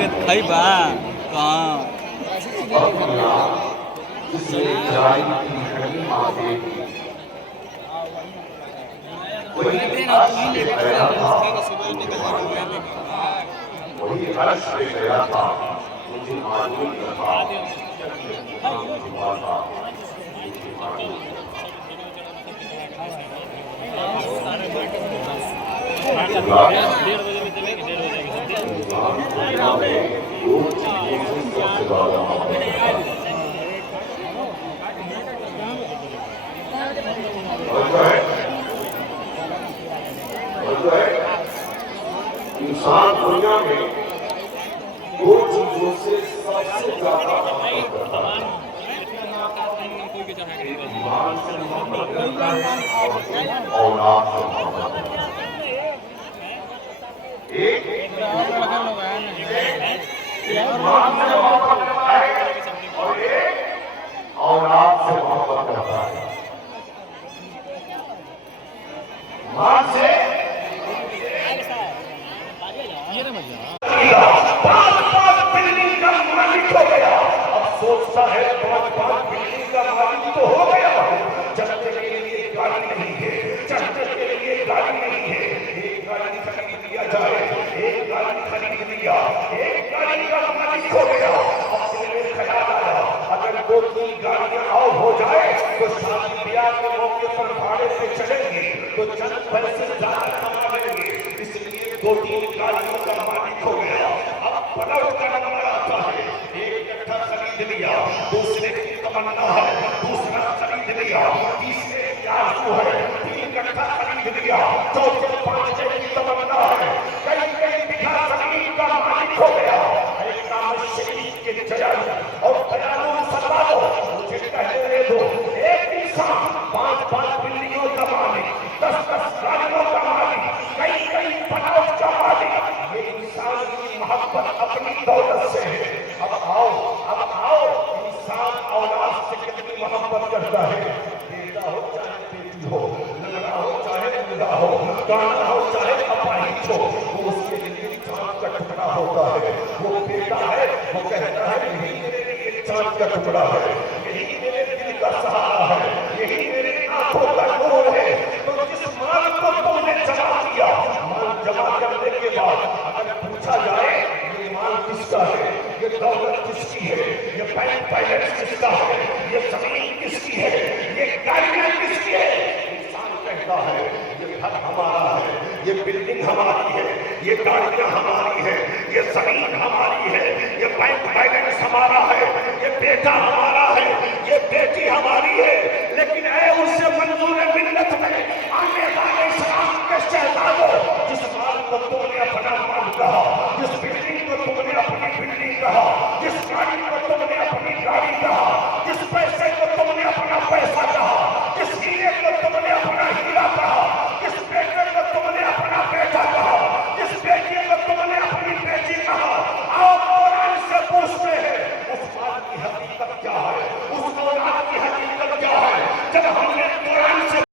खैबा कहाँ वही अर्श से गया था, मुझे मालूम न था, हुआ था, मुझे मालूम इंसान दुनिया में दो चीजों से सबसे ज्यादा मोहब्बत करता है, ईमान से मोहब्बत करता है और औलाद से मोहब्बत करता है। एक ईमान से मोहब्बत करता है और एक औलाद से मोहब्बत करता है। मां से बिल्डिंग का मालिक हो गया, अब सोचता है 5 बिल्डिंग का मालिक तो हो गया, चलने के लिए गाड़ी नहीं है, चलने के लिए गाड़ी नहीं है, एक गाड़ी खरीद लिया जाए, एक गाड़ी खरीद लिया, एक गाड़ी का मालिक हो गया। अब मेरे ख्याल आया अगर 2-3 गाड़ियां और हो जाए तो शादी ब्याह के मौके पर भाड़े पे चलेंगे तो चंद पैसे ज्यादा कमा लेंगे, इसलिए 2-3 गाड़ियों का मालिक हो गया। अब पलट का नंबर आता है, एक इकट्ठा खरीद लिया, दूसरे की तमन्ना है, दूसरा खरीद लिया, तीसरे की आरज़ू है, 3 इकट्ठा खरीद लिया, चौथे 5 की तमन्ना है, कई बीघा जमीन का मालिक हो गया। एक काम शरीफ के जजाई और बयानों सवालो मुझे कहने दो, एक इंसान 5 बिल्डिंगों का मालिक, 10 गाड़ियों का मालिक, कई पनाव का मालिक, ये इंसान की मोहब्बत अपनी दौलत से है। अब आओ इंसान औलाद से कितनी मोहब्बत करता है, बेटा हो चाहे बेटी हो, लड़का हो चाहे लड़का हो, गाना हो चाहे अपाहिज हो, वो उसके लिए चांद का टुकड़ा होता है। वो बेटा है, वो कहता है यही मेरे लिए चांद का टुकड़ा है, यही मेरे दिल का सहारा है, यही मेरे आंखों का नूर है। तो जिस माल को तुमने जमा किया, माल जमा करने के बाद अगर पूछा जाए ये माल किसका है, ये दौलत किसकी है, ये बैंक बैलेंस किसका है, ये जमीन किसकी है, ये गाड़ियां किसकी है, इंसान कहता है ये घर हमारा है, ये बिल्डिंग हमारी है, ये गाड़ियां हमारी है, ये जमीन हमारी है, ये बैंक बैलेंस हमारा है, ये बेटा हमारा है, ये बेटी हमारी है। लेकिन ऐ उससे मंजूर मिल्लत में आने वाले इस्लाम के शहजादों, जिस माल को तुमने अपना माल कहा, जिस बिल्डिंग को तुमने अपनी बिल्डिंग कहा, जिस गाड़ी को तुमने अपनी गाड़ी कहा, जिस पैसे